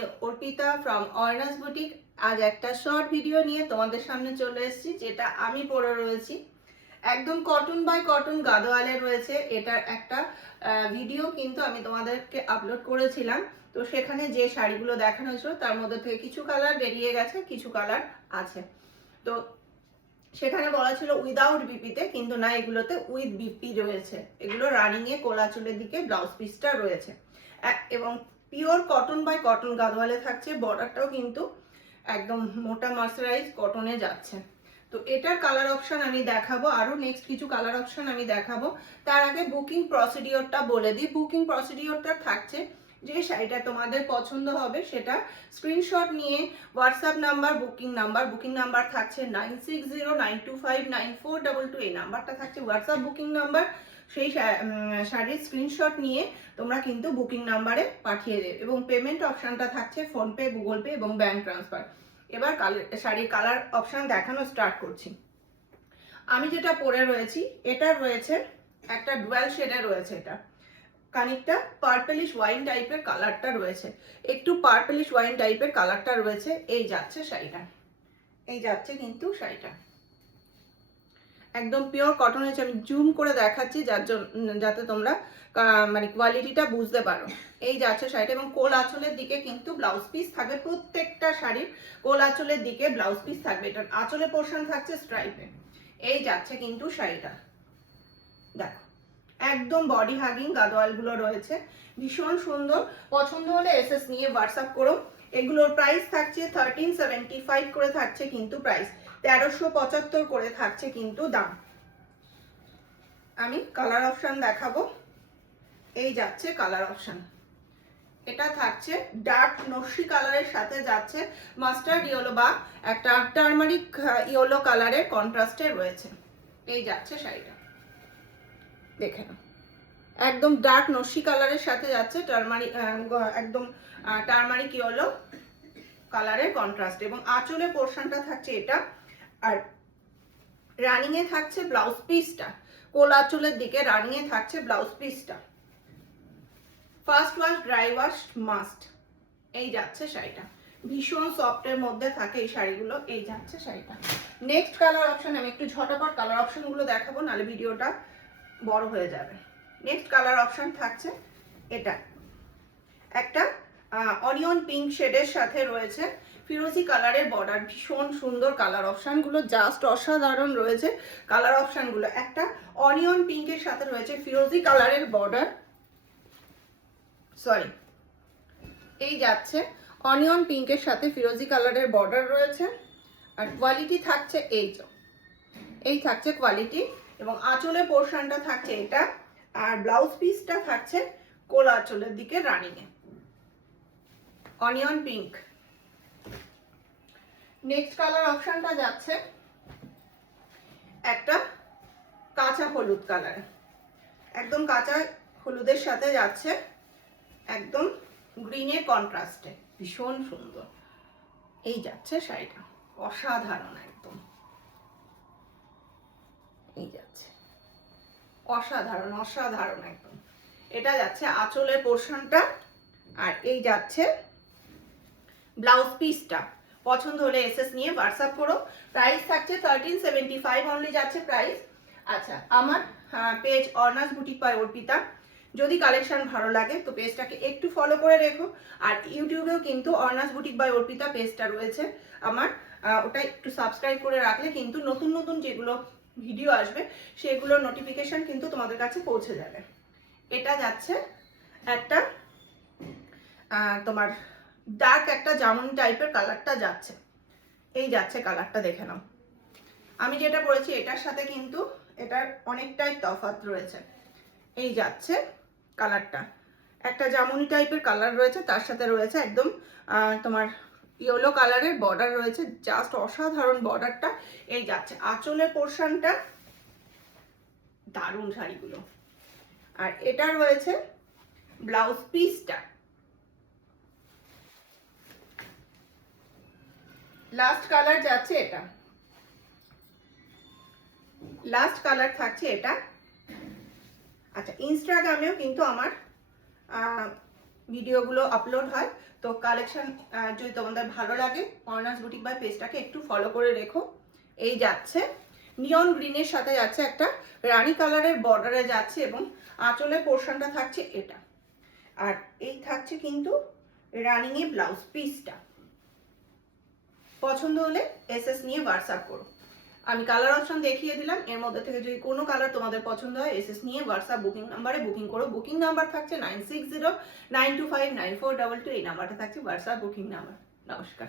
আমি Arpita from অর্নাস boutique. আজ একটা শর্ট ভিডিও নিয়ে তোমাদের সামনে চলে এসেছি, যেটা আমি পরে রয়েছি। একদম কটন বাই কটন গাদোয়ালে রয়েছে। এটার একটা ভিডিও কিন্তু আমি তোমাদেরকে আপলোড করেছিলাম। তো সেখানে যে শাড়িগুলো দেখানো হয়েছিল তার মধ্যে থেকে কিছু কালার বেরিয়ে গেছে, কিছু কালার আছে। তো সেখানে বলা ছিল উইদাউট বিপিতে, কিন্তু না, এগুলোতে উইথ বিপি রয়েছে। এগুলো রানিং এ কোলা চুলের দিকে ব্লাউজ পিসটা রয়েছে এবং পিওর কটন বাই কটন গাদোয়ালে থাকছে। বর্ডারটাও কিন্তু একদম মোটা মার্সারাইজ কটনে যাচ্ছে। তো এটার কালার অপশন আমি দেখাবো, আরো নেক্সট কিছু কালার অপশন আমি দেখাবো। তার আগে বুকিং প্রসিডিওরটা বলে দিই। বুকিং প্রসিডিওরটা থাকছে, যে শাড়িটা তোমাদের পছন্দ হবে সেটা স্ক্রিনশট নিয়ে হোয়াটসঅ্যাপ নাম্বার, বুকিং নাম্বার থাকছে 9609259422। এই নাম্বারটা থাকছে হোয়াটসঅ্যাপ বুকিং নাম্বার। সেই শাড়ির স্ক্রিনশট নিয়ে তোমরা কিন্তু বুকিং নাম্বারে পাঠিয়ে দেবে, এবং পেমেন্ট অপশনটা থাকছে ফোনপে, গুগল পে এবং ব্যাংক ট্রান্সফার। এবার শাড়ির কালার অপশন দেখানো স্টার্ট করছি। আমি যেটা পরে রয়েছি, এটা রয়েছে একটা ডুয়াল শেডে রয়েছে। এটা খানিকটা পার্পলিশ ওয়াইন টাইপের কালারটা রয়েছে, একটু পার্পলিশ ওয়াইন টাইপের কালারটা রয়েছে। এই যাচ্ছে শাড়িটা, এই যাচ্ছে কিন্তু শাড়িটা একদম পিওর কটন হয়েছে। আমি জুম করে দেখাচ্ছি যাতে তোমরা মানে কোয়ালিটিটা বুঝতে পারো। এই যাচ্ছে শাড়িটা, এবং কোল আঁচলের দিকে কিন্তু ব্লাউজ পিস থাকবে। প্রত্যেকটা শাড়ির কোল আঁচলের দিকে ব্লাউজ পিস থাকবে। এটার আঁচলের পোর্শন থাকছে স্ট্রাইপে। এই যাচ্ছে কিন্তু শাড়িটা, দেখো একদম বডি হাগিং গাদোয়াল গুলো রয়েছে, ভীষণ সুন্দর। পছন্দ হলে এসএস নিয়ে হোয়াটসঅ্যাপ করো। এগুলোর প্রাইস থাকছে 1375 করে থাকছে কিন্তু প্রাইস, 1375 করে থাকছে কিন্তু দাম। আমি কালার অপশন দেখাবো। এই যাচ্ছে কালার অপশন, এটা থাকছে ডার্ক নস্যি কালারের সাথে যাচ্ছে মাস্টার্ড ইয়েলো বা একটা টার্মারিক ইয়েলো কালারের কন্ট্রাস্টে রয়েছে। এই যাচ্ছে শাড়িটা, দেখে নাও একদম ডার্ক নস্যি কালারের সাথে যাচ্ছে একদম টার্মারিক ইয়েলো কালারের কন্ট্রাস্ট, এবং আঁচলের পোর্শনটা থাকছে এটা। আর রানিং এ থাকছে ব্লাউজ পিসটা, কোল আঁচলের দিকে রানিং এ থাকছে ব্লাউজ পিসটা। First wash, dry wash must. এই যাচ্ছে শাড়িটা, ভীষণ সফটের মধ্যে থাকে এই শাড়িগুলো। এই যাচ্ছে শাড়িটা। নেক্সট কালার অপশন আমি একটু ঝটাপট কালার অপশন গুলো দেখাবো, নাহলে ভিডিওটা বড় হয়ে যাবে। নেক্সট কালার অপশন থাকছে এটা, একটা অনিয়ন পিঙ্ক শেডের সাথে রয়েছে ফিরোজি কালারের বর্ডার। ভীষণ সুন্দর কালার অপশন গুলো, জাস্ট অসাধারণ রয়েছে কালার অপশন গুলো। একটা অনিয়ন পিঙ্কের সাথে রয়েছে ফিরোজি কালারের বর্ডার, সরি এই যাচ্ছে অনিয়ন পিঙ্কের সাথে ফিরোজি কালারের বর্ডার রয়েছে। আর কোয়ালিটি থাকছে এই থাকছে কোয়ালিটি, এবং আঁচলের পোর্শনটা থাকছে এটা। আর ব্লাউজ পিসটা থাকছে কোলা আঁচলের দিকে রানিং এ অনিয়ন পিঙ্ক। নেক্সট কালার অপশনটা যাচ্ছে একটা কাঁচা হলুদ কালার, একদম কাঁচা হলুদের সাথে যাচ্ছে একদম গ্রিনের কন্ট্রাস্টে, ভীষণ সুন্দর। এই যাচ্ছে শাড়িটা, অসাধারণ একদম। এই যাচ্ছে অসাধারণ অসাধারণ একদম। এটা যাচ্ছে আঁচলের পোর্শনটা, আর এই যাচ্ছে ব্লাউজ পিসটা। পছন্দ হলে এসএস নিয়ে হোয়াটসঅ্যাপ করো। প্রাইস থাকছে 1375 অনলি যাচ্ছে প্রাইস। আচ্ছা, আমার পেজ অর্নাস বুটিক বাই অর্পিতা। যদি কালেকশন ভালো লাগে তো পেজটাকে একটু ফলো করে রেখো। আর ইউটিউবেও কিন্তু অর্নাস বুটিক বাই অর্পিতা পেজটা রয়েছে আমার, ওটা একটু সাবস্ক্রাইব করে রাখলে কিন্তু নতুন নতুন যেগুলো ভিডিও আসবে সেগুলোর নোটিফিকেশন কিন্তু তোমাদের কাছে পৌঁছে যাবে। এটা যাচ্ছে একটা তোমার ডার্ক একটা জামুনি টাইপের কালারটা যাচ্ছে। এই যাচ্ছে কালারটা, দেখে নাও। আমি যেটা পরেছি এটার সাথে কিন্তু এটার অনেকটাই তফাৎ রয়েছে। এই যাচ্ছে কালারটা, একটা জামুনি টাইপের কালার রয়েছে, তার সাথে রয়েছে একদম তোমার ইয়েলো কালারের বর্ডার রয়েছে, জাস্ট অসাধারণ বর্ডারটা। এই যাচ্ছে আঁচলের পোর্শনটা, দারুণ শাড়িগুলো। আর এটা রয়েছে ব্লাউজ পিসটা। লাস্ট কালার যাচ্ছে এটা, লাস্ট কালার থাকছে এটা। আচ্ছা, ইনস্টাগ্রামেও কিন্তু আমার ভিডিওগুলো আপলোড হয়, তো কালেকশন যদি তোমাদের ভালো লাগে অর্ণাস বুটিক বাই পেজটাকে একটু ফলো করে রেখো। এই যাচ্ছে নিয়ন গ্রিনের সাথে যাচ্ছে একটা রানী কালারের বর্ডারে যাচ্ছে এবং আঁচলের পোর্শনটা থাকছে এটা, আর এই থাকছে কিন্তু রানিং এ ব্লাউজ পিসটা। পছন্দ হলে এসএস নিয়ে হোয়াটসঅ্যাপ করো। আমি কালার অপশন দেখিয়ে দিলাম, এর মধ্যে থেকে যদি কোনো কালার তোমাদের পছন্দ হয় এসএস নিয়ে হোয়াটসঅ্যাপ বুকিং নাম্বারে বুকিং করো। বুকিং নাম্বার থাকছে 9609259422, এই নাম্বারটা থাকছে হোয়াটসঅ্যাপ বুকিং নাম্বার। নমস্কার।